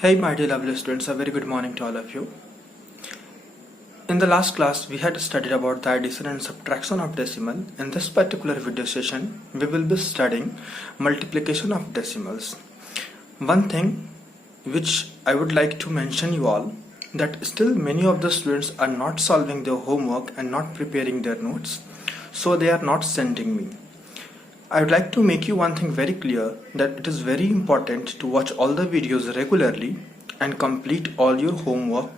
Hey my dear lovely students, a very good morning to all of you. In the last class, we had studied about the addition and subtraction of decimal. In this particular video session, we will be studying multiplication of decimals. One thing which I would like to mention you all, that still many of the students are not solving their homework and not preparing their notes, so they are not sending me. I would like to make you one thing very clear, that it is very important to watch all the videos regularly and complete all your homework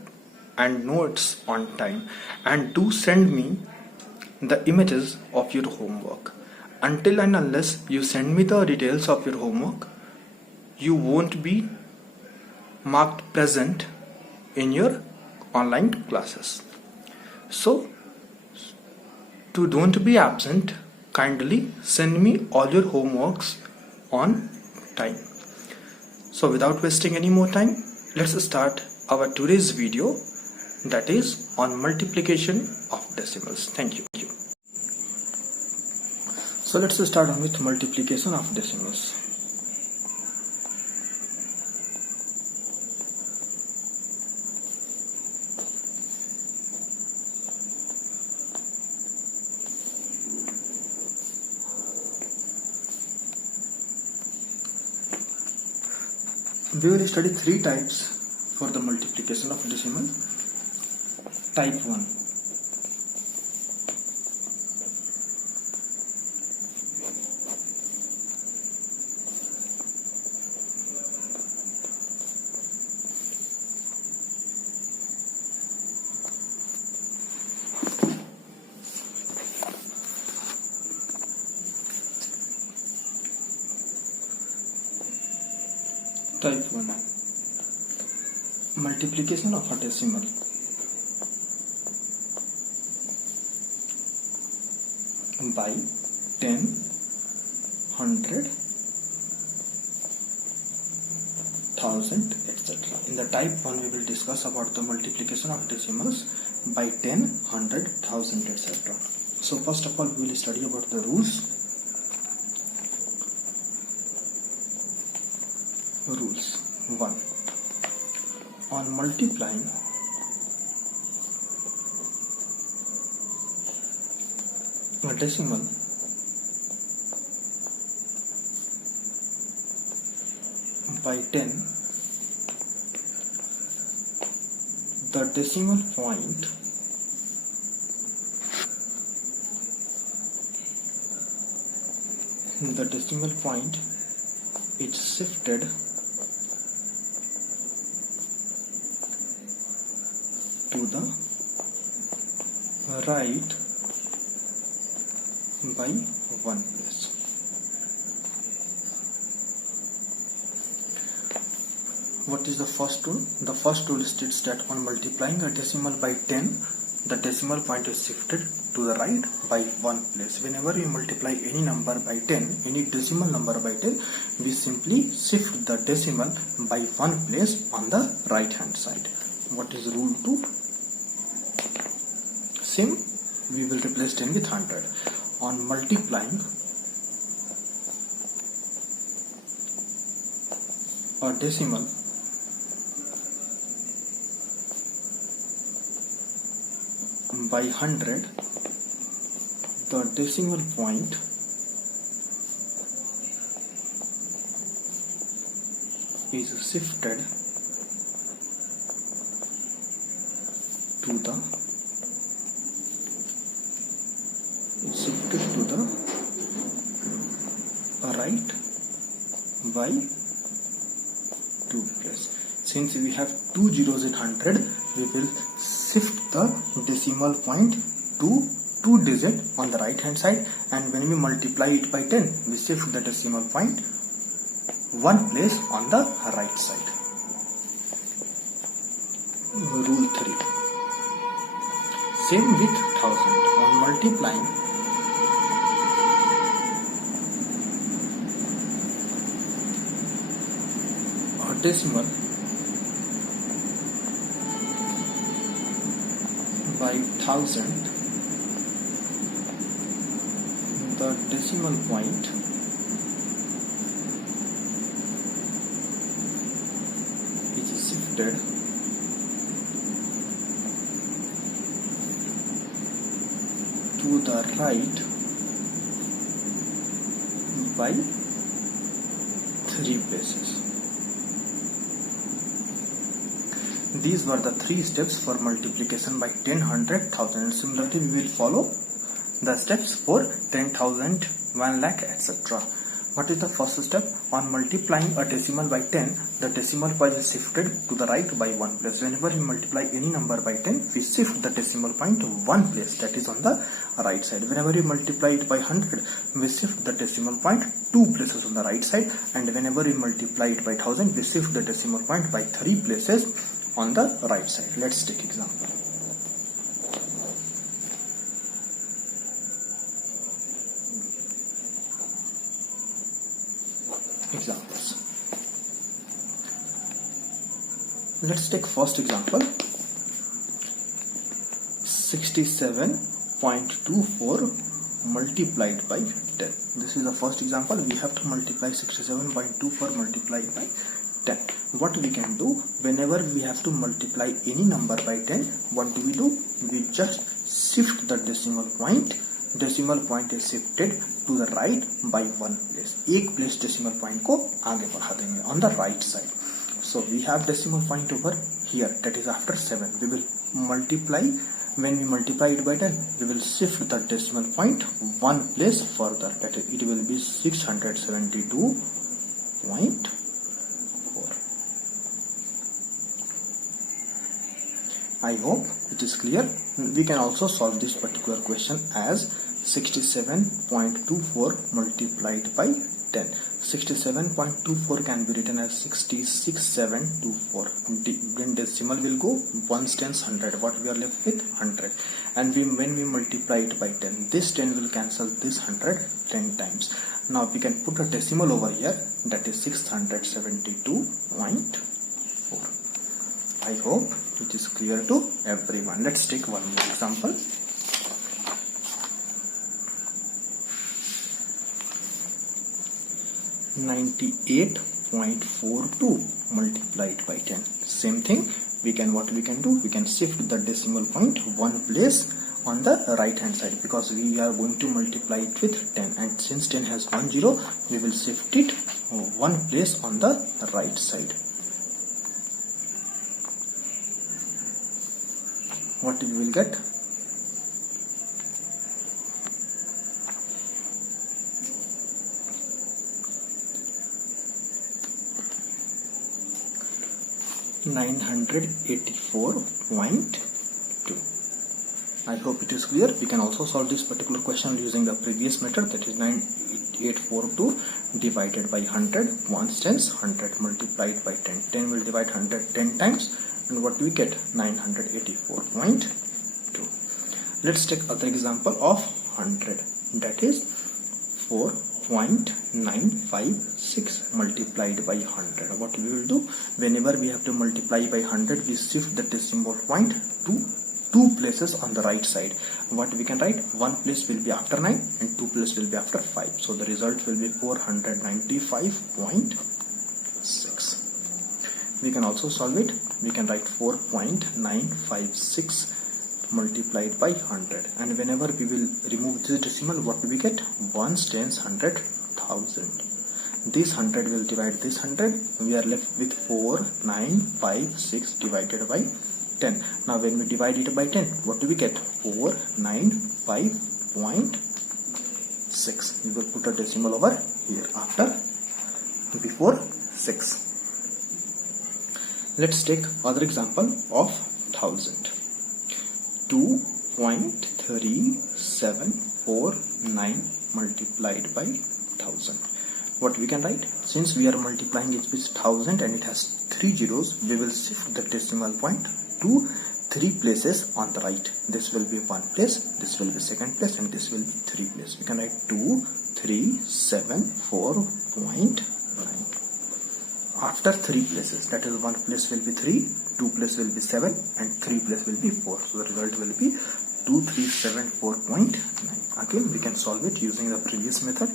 and notes on time, and do send me the images of your homework. Until and unless you send me the details of your homework, you won't be marked present in your online classes. So don't be absent. Kindly send me all your homeworks on time. So without wasting any more time, let's start our today's video, that is on multiplication of decimals. Thank you. So let's start on with multiplication of decimals. We will study three types for the multiplication of decimal. Type 1. Type 1. Multiplication of a decimal. By 10, 100, 1000, etc. In the type 1 we will discuss about the multiplication of decimals by 10, 100, 1000, etc. So first of all we will study about the rules. Rules 1. On multiplying a decimal by 10, the decimal point is shifted to the right by 1 place. What is the first rule? The first rule states that on multiplying a decimal by 10, the decimal point is shifted to the right by 1 place. Whenever we multiply any number by 10, any decimal number by 10, we simply shift the decimal by 1 place on the right hand side. What is rule 2? Same, we will replace 10 with 100. On multiplying a decimal by 100, the decimal point is shifted to the right by 2 place. Since we have 2 zeros in 100, we will shift the decimal point to 2 digit on the right hand side, and when we multiply it by 10, we shift the decimal point 1 place on the right side. Rule 3. Same with 1000. On multiplying a decimal by 1000, the decimal point is shifted to the right by 3 places. These were the 3 steps for multiplication by 10, 100, 1000. And similarly, we will follow the steps for 10,000, 1 lakh, etc. What is the first step? On multiplying a decimal by 10, the decimal point is shifted to the right by 1 place. Whenever we multiply any number by 10, we shift the decimal point to 1 place, that is on the right side. Whenever we multiply it by 100, we shift the decimal point 2 places on the right side. And whenever we multiply it by 1000, we shift the decimal point by 3 places on the right side. Let's take example. Examples. Let's take first example. 67.24 multiplied by 10. This is the first example. We have to multiply 67.24 multiplied by 10. What we can do, whenever we have to multiply any number by 10, what do? We just shift the decimal point. Decimal point is shifted to the right by 1 place. एक place decimal point को आगे बढ़ा देंगे on the right side. So we have decimal point over here, that is after 7. We will multiply. When we multiply it by 10, we will shift the decimal point 1 place further. That is, it will be 672.4. I hope it is clear. We can also solve this particular question as 67.24 multiplied by 10. 67.24 can be written as 66724. When decimal will go, 1 tens 100. What we are left with? 100. And when we multiply it by 10, this 10 will cancel this 100 10 times. Now we can put a decimal over here, that is 672.4. I hope it is clear to everyone. Let's take one more example. 98.42 multiplied by 10. Same thing. What we can do? We can shift the decimal point 1 place on the right hand side, because we are going to multiply it with 10, and since 10 has 1 0, we will shift it 1 place on the right side. What we will get? $984.2. I hope it is clear. We can also solve this particular question using the previous method, that is 9842 divided by 100, 1 tens 100 multiplied by 10. 10 will divide 100 10 times, and what do we get? 984.2. Let's take other example of 100, that is 4.956 multiplied by 100. What we will do? Whenever we have to multiply by 100, we shift the decimal point to 2 places on the right side. What we can write? 1 place will be after 9 and 2 place will be after 5. So the result will be 495.6. We can also solve it. We can write 4.956 multiplied by 100, and whenever we will remove this decimal, what do we get? 1 tens 100,000. This 100 will divide this 100. We are left with 4956 divided by 10. Now when we divide it by 10, what do we get? 495.6. We will put a decimal over here before 6. Let's take other example of 1000. 2.3749 multiplied by 1000. What we can write? Since we are multiplying it with 1000 and it has 3 zeros, we will shift the decimal point to 3 places on the right. This will be 1 place, this will be 2nd place, and this will be 3 place. We can write 2374.9. After 3 places, that is 1 place will be 3, 2 place will be 7, and 3 place will be 4. So the result will be 2374.9. Again, we can solve it using the previous method,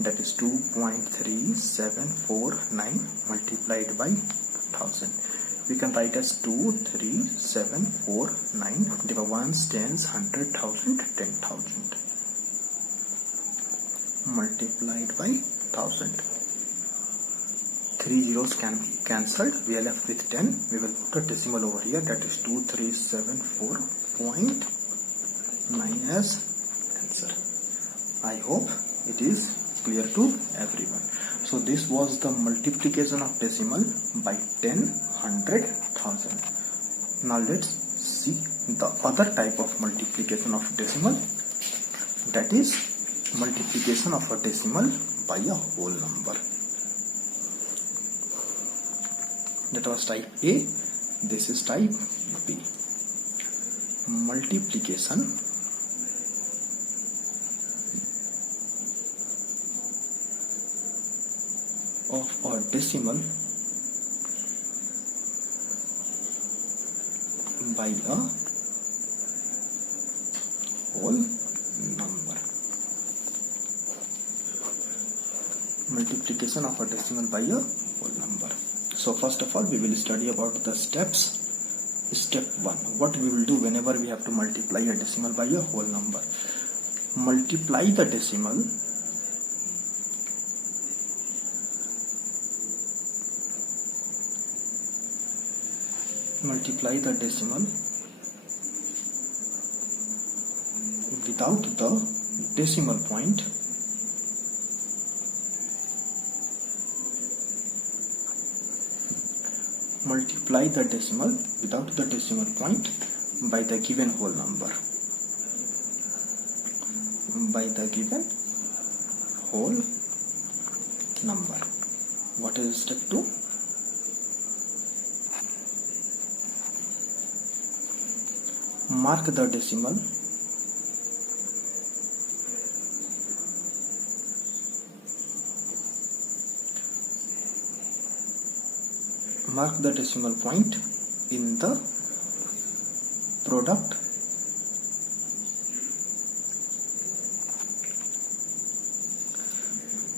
that is 2.3749 multiplied by 1000. we can write as 2, 3, 7, 4, 9, divided by ones, tens, 100, 1000, 10,000. Multiplied by 1000. 3 zeros can be cancelled. We are left with 10. We will put a decimal over here, that is 2374.9 as answer. I hope it is clear to everyone. So this was the multiplication of decimal by 10, 100, 1000. Now let's see the other type of multiplication of decimal, that is multiplication of a decimal by a whole number. That was type A. This is type B. Multiplication of a decimal by a whole number. Multiplication of a decimal by a whole number. So first of all, we will study about the steps. Step 1. What we will do whenever we have to multiply a decimal by a whole number. Multiply the decimal without the decimal point multiply the decimal without the decimal point by the given whole number. By the given whole number. What is step 2? Mark the decimal point in the product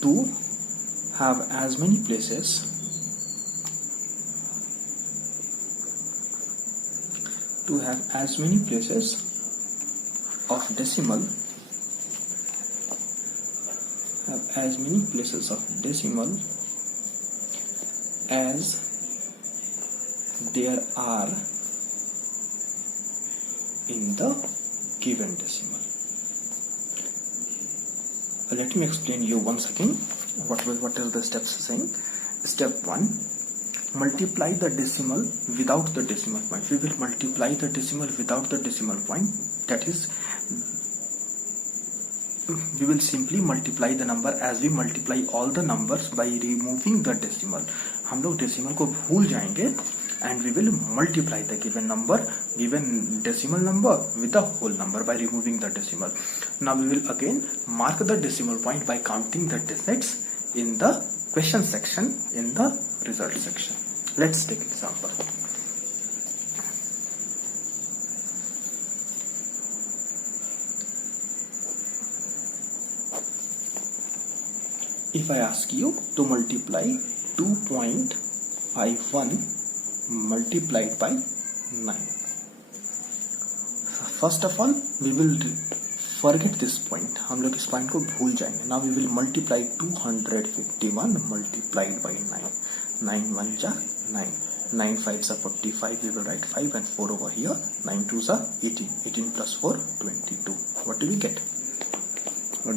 to have as many places of decimal as there are in the given decimal. Let me explain you once again what are the steps saying. Step 1, multiply the decimal without the decimal point. We will multiply the decimal without the decimal point, that is we will simply multiply the number as we multiply all the numbers by removing the decimal. हम लोग decimal को भूल जाएंगे and we will multiply the given decimal number with the whole number by removing the decimal. Now we will again mark the decimal point by counting the digits in the question section, in the result section. Let's take example. If I ask you to multiply 2.51 multiplied by 9. First of all, we will forget this point. हम लोग इस point को भूल जाएंगे. Now we will multiply 251 multiplied by 9. 9 1 ja 9. 9 5 are 45. We will write 5 and 4 over here. 9 2 are 18. 18 plus 4 22. What do we get? 2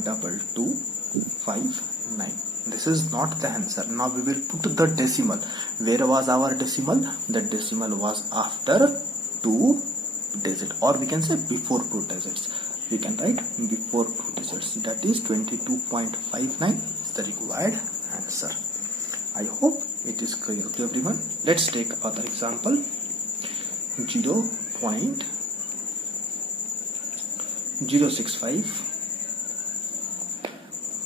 5 9. This is not the answer. Now we will put the decimal. Where was our decimal? The decimal was after 2 digits, or we can say before 2 digits. We can write before 2 digits. That is 22.59 is the required answer. I hope it is clear to everyone. Let's take other example. 0.065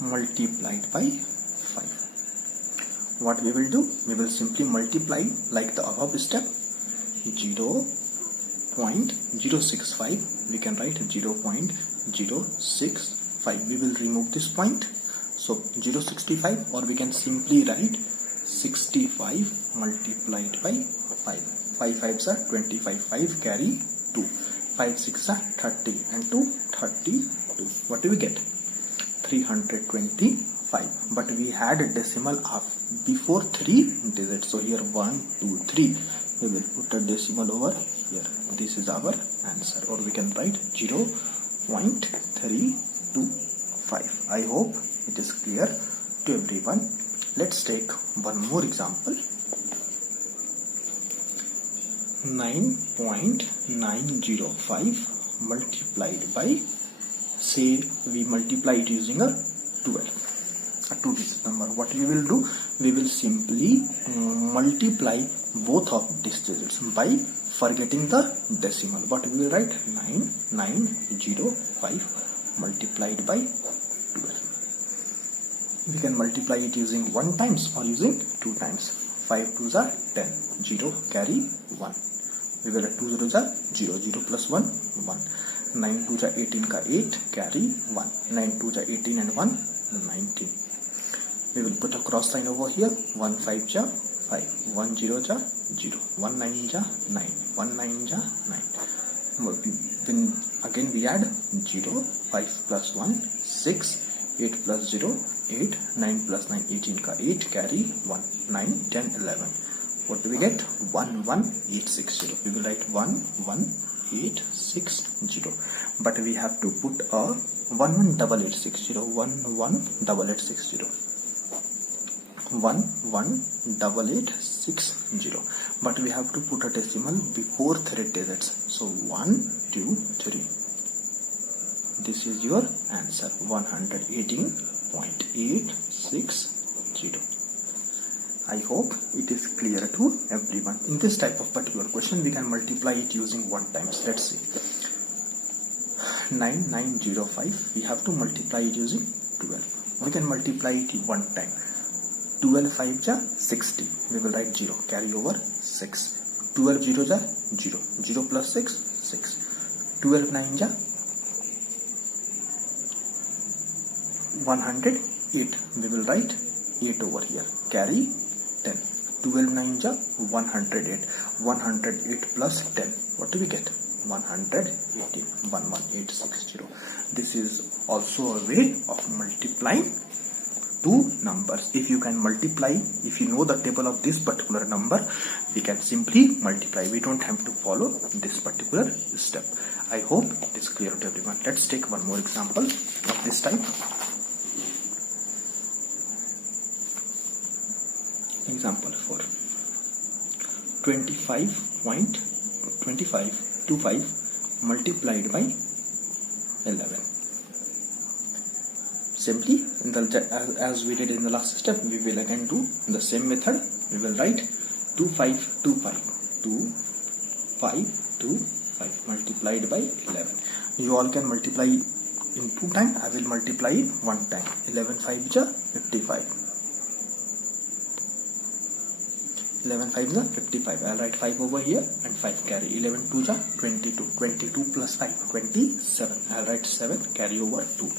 multiplied by 5. What we will do? We will simply multiply like the above step. 0.065. We can write 0.065. We will remove this point. So 0.65, or we can simply write 65 multiplied by 5. 5 5s are 25. 5 carry 2. 5 6 are 30 and 2 32. What do we get? 325. But we had a decimal of before 3 digits. So here 1 2 3. We will put a decimal over here. This is our answer, or we can write 0.325. I hope it is clear to everyone. Let's take one more example. 9.905 multiplied by, say we multiply it using a 12, a 2-digit number. What we will do? We will simply multiply both of these digits by forgetting the decimal. But we will write 9905 multiplied by 12. We can multiply it using 1 times or using 2 times. 5 2s are 10. 0 carry 1. We will 2 0s are 0. 0 plus 1 1. 9 2s are 18 ka 8 carry 1. 9 2s are 18 and 1 19. We will put a cross sign over here. 1 5 ja 5. 1 0 ja 0. 1 9 ja 9. 1 9 ja 9. Then again we add 0. 5 plus 1 6. 8 plus 0 8. 9 plus 9 18 ka 8 carry 1. 9 10 11. What do we get? 11860. We will write 11860. But we have to put a 118860. 118860. 118860. But we have to put a decimal before 3 digits. So 1 2 3. This is your answer, 118.860. I hope it is clear to everyone. In this type of particular question, we can multiply it using 1 times. Let's see. 9905, we have to multiply it using 12. We can multiply it 1 time. 12 5 ja 60. We will write 0. Carry over 6. 12 0 ja 0. 0 plus 6 6. 12 9 ja 108. We will write 8 over here. Carry 10. 12 9 ja 108. 108 plus 10. What do we get? 118. 11860. This is also a way of multiplying two numbers. If you can multiply, if you know the table of this particular number, we can simply multiply. We don't have to follow this particular step. I hope it is clear to everyone. Let's take one more example of this type. Example 4. 25.2525 multiplied by 11. Simply, as we did in the last step, we will again do the same method. We will write 2525 2525 multiplied by 11. You all can multiply in 2 times. I will multiply 1 time. 11 5 ja 55. 11 5 ja 55. I'll write 5 over here and 5 carry. 11 2 ja 22. 22 plus 5 27. I'll write 7 carry over 2.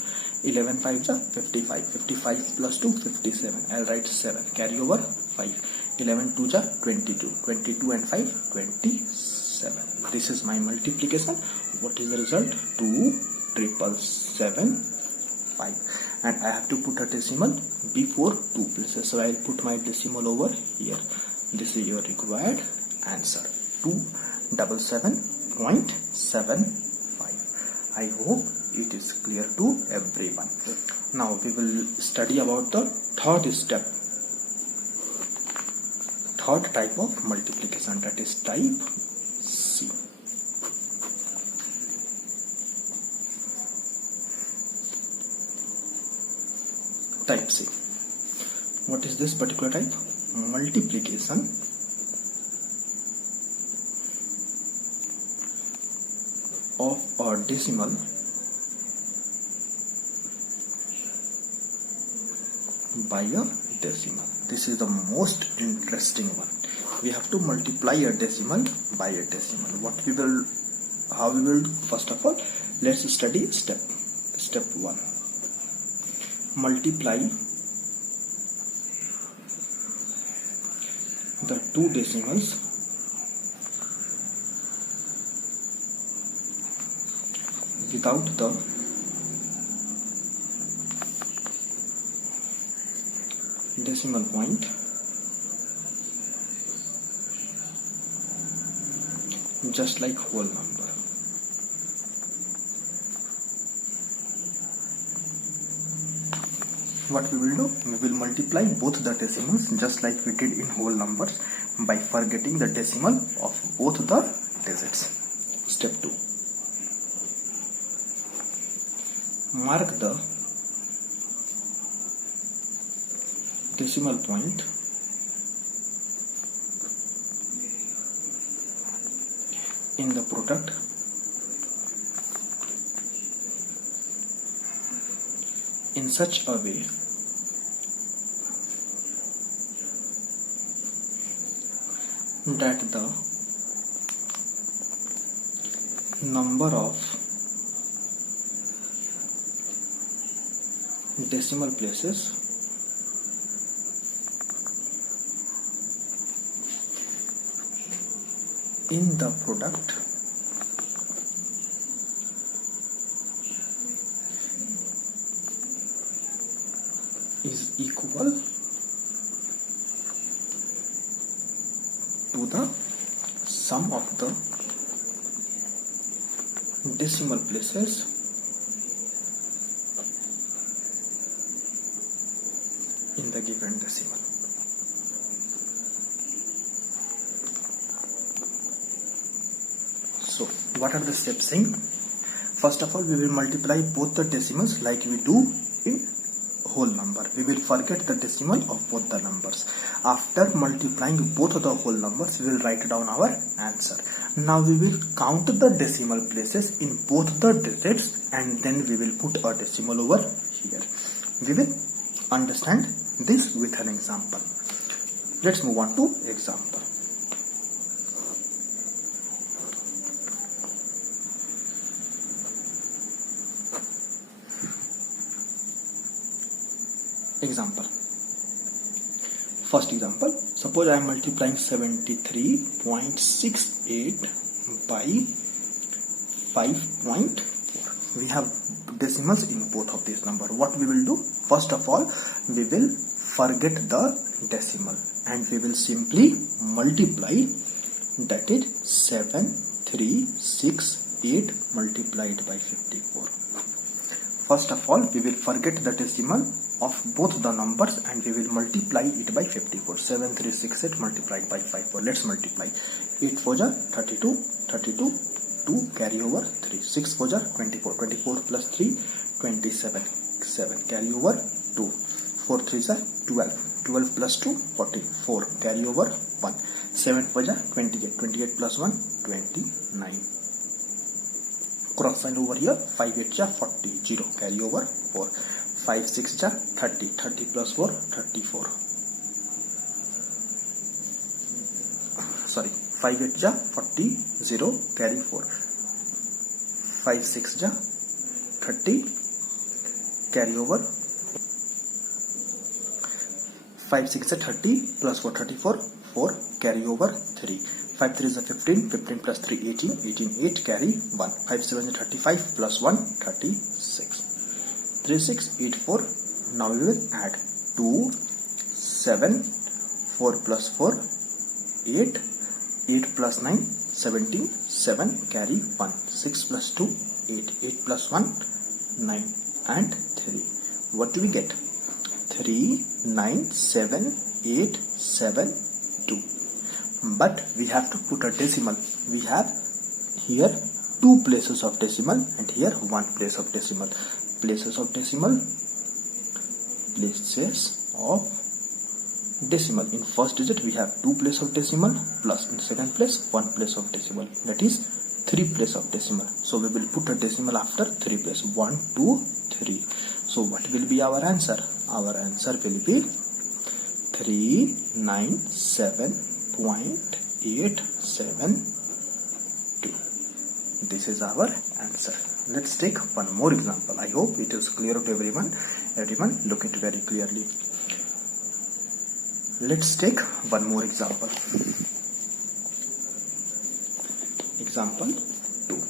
11 5 ja 55. 55 plus 2 57. I'll write 7 carry over 5. 11 2 ja 22. 22 and 5 27. This is my multiplication. What is the result? 27775. And I have to put a decimal before 2 places. So I'll put my decimal over here. This is your required answer, 277.75. I hope it is clear to everyone. Now we will study about the third step, third type of multiplication, that is type C. Type C. What is this particular type? Multiplication of a decimal by a decimal. This is the most interesting one. We have to multiply a decimal by a decimal. How we will do? First of all, let's study step 1. Multiply the two decimals without the decimal point just like whole number. What we will do? We will multiply both the decimals just like we did in whole numbers by forgetting the decimal of both the digits. Step 2. Mark the decimal point in the product in such a way that the number of decimal places in the product is equal to the sum of the decimal places in the given decimal. So what are the steps saying? First of all, we will multiply both the decimals like we do in whole number. We will forget the decimal of both the numbers. After multiplying both of the whole numbers, we will write down our answer. Now we will count the decimal places in both the digits and then we will put a decimal over here. We will understand this with an example. Let's move on to example. Example. First example, suppose I am multiplying 73.68 by 5.4. We have decimals in both of these numbers. What we will do? First of all, we will forget the decimal and we will simply multiply, that is 7368 multiplied by 54. First of all, we will forget the decimal of both the numbers and we will multiply it by 54. 7368 multiplied by 54. Let's multiply. 8 4 ja 32, 32, 2 carry over 3, 6 4 ja 24, 24 plus 3 27, 7 carry over 2, 4 3 ja 12, 12 plus 2 44 carry over 1, 7 4 ja 28, 28 plus 1 29. Cross sign over here. 5 8 ja 40, 0 carry over 4, 5 6 ja 30, 30 plus 4 34. Sorry, 5 8 ja 40, 0 carry 4, 5 6 ja 30 carry over, 5 6 ja 30 plus 4 34, 4 carry over 3, 5 3 is 15, 15 plus 3 18, 18 8 carry 1, 5 7 is 35 plus 1 36, 3 6 8 4. Now we will add 2 7, 4 plus 4 8, 8 plus 9 17, 7 carry 1, 6 plus 2 8, 8 plus 1 9 and 3. What do we get? 3 9 7 8 7 2. But we have to put a decimal. We have here 2 places of decimal and here 1 place of decimal. Places of decimal, places of decimal. In first digit we have 2 place of decimal plus in second place 1 place of decimal, that is 3 place of decimal. So we will put a decimal after 3 place, 1 2 3. So what will be our answer? Our answer will be 397.872. This is our answer. Let's take one more example. I hope it is clear to everyone. Everyone look it very clearly. Let's take one more example. Example 2.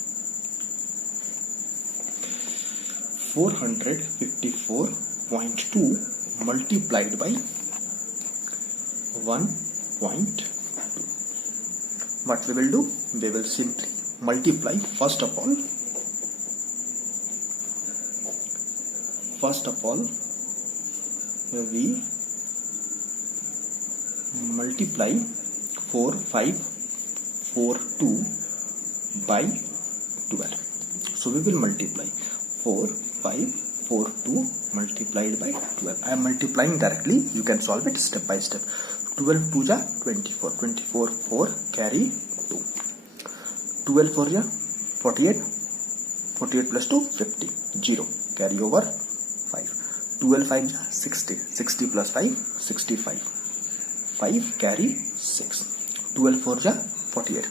454.2 multiplied by 1.2. What we will do? We will simply multiply first of all we multiply 4542 by 12. So we will multiply 4542 multiplied by 12. I am multiplying directly. You can solve it step by step. 12 2 ja 24. 24 4 carry 2. 12 4 ja 48. 48 plus 2 50. 0 carry over 5. 12 5 ja 60. 60 plus 5 65. 5 carry 6. 12 4 ja 48.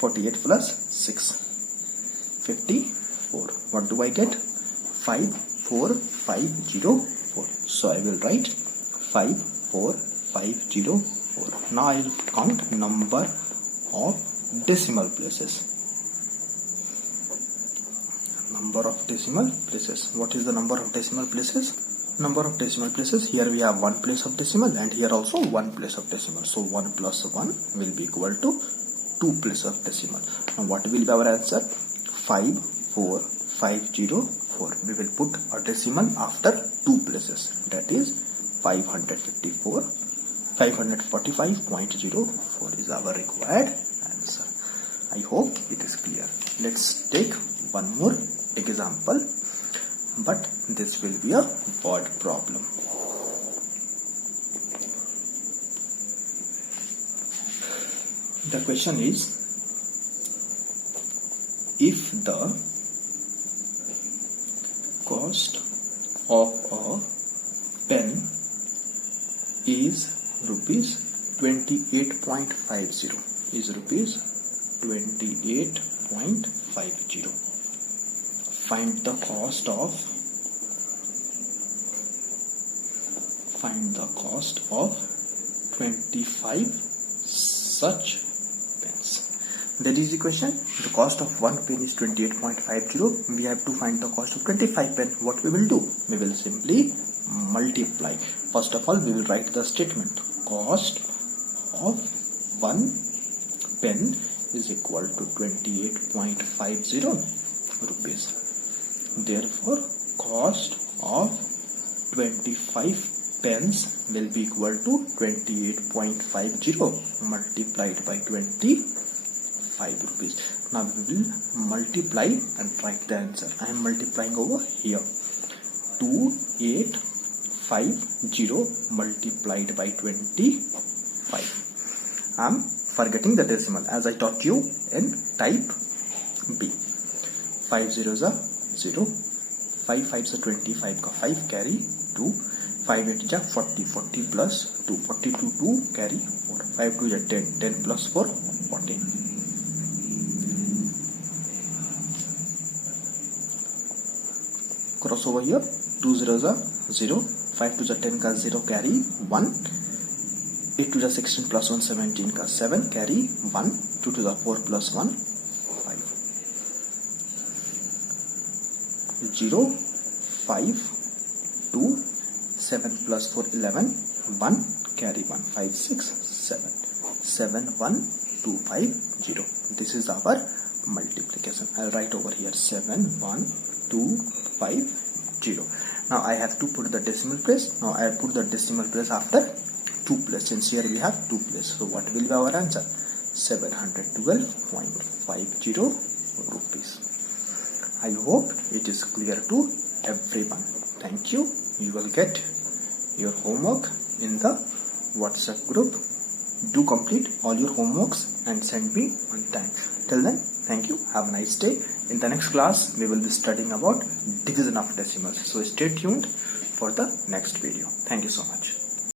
48 plus 6 54. What do I get? 54504. So I will write 54504. Now I will count number of decimal places. Number of decimal places. What is the number of decimal places? Number of decimal places. Here we have one place of decimal and here also one place of decimal. So 1 plus 1 will be equal to 2 place of decimal. Now what will be our answer? 54504. We will put a decimal after 2 places. That is 545.04 is our required answer. I hope it is clear. Let's take one more example, but this will be a word problem. The question is, if the cost of a pen is rupees 28.50 find the cost of 25 such pens. That is the question. The cost of one pen is 28.50. We have to find the cost of 25 pen. What we will do? We will simply multiply. First of all, we will write the statement. Cost of one pen is equal to 28.50 rupees. Therefore, cost of 25 pens will be equal to 28.50 multiplied by 25 rupees. Now we will multiply and write the answer. I am multiplying over here. 2850 multiplied by 25. I am forgetting the decimal as I taught you in type B. 5 zeros are 0. 5 5s are 25 का 5 carry 2. 5 8 ja 40. 40 plus 2. 42 2 carry 4. 5 2 ja 10. 10 plus 4 14. Cross over here. 2 zeros are 0. 5 2 ja 10 का 0 carry 1. 8 to the 16 plus 1 17 का 7 carry 1. 2 to the 4 plus 1 5. 0 5 2 7 plus 4 11 1 carry 1 5 6 7 7 1 2 5 0. This is our multiplication. I'll write over here 7 1 2 5 0. Now I have to put the decimal place. Now I put the decimal place after 2 places. Since here we have 2 places. So what will be our answer? 712.50 rupees. I hope it is clear to everyone. Thank you. You will get your homework in the WhatsApp group. Do complete all your homeworks and send me on time. Till then, thank you. Have a nice day. In the next class, we will be studying about division of decimals. So stay tuned for the next video. Thank you so much.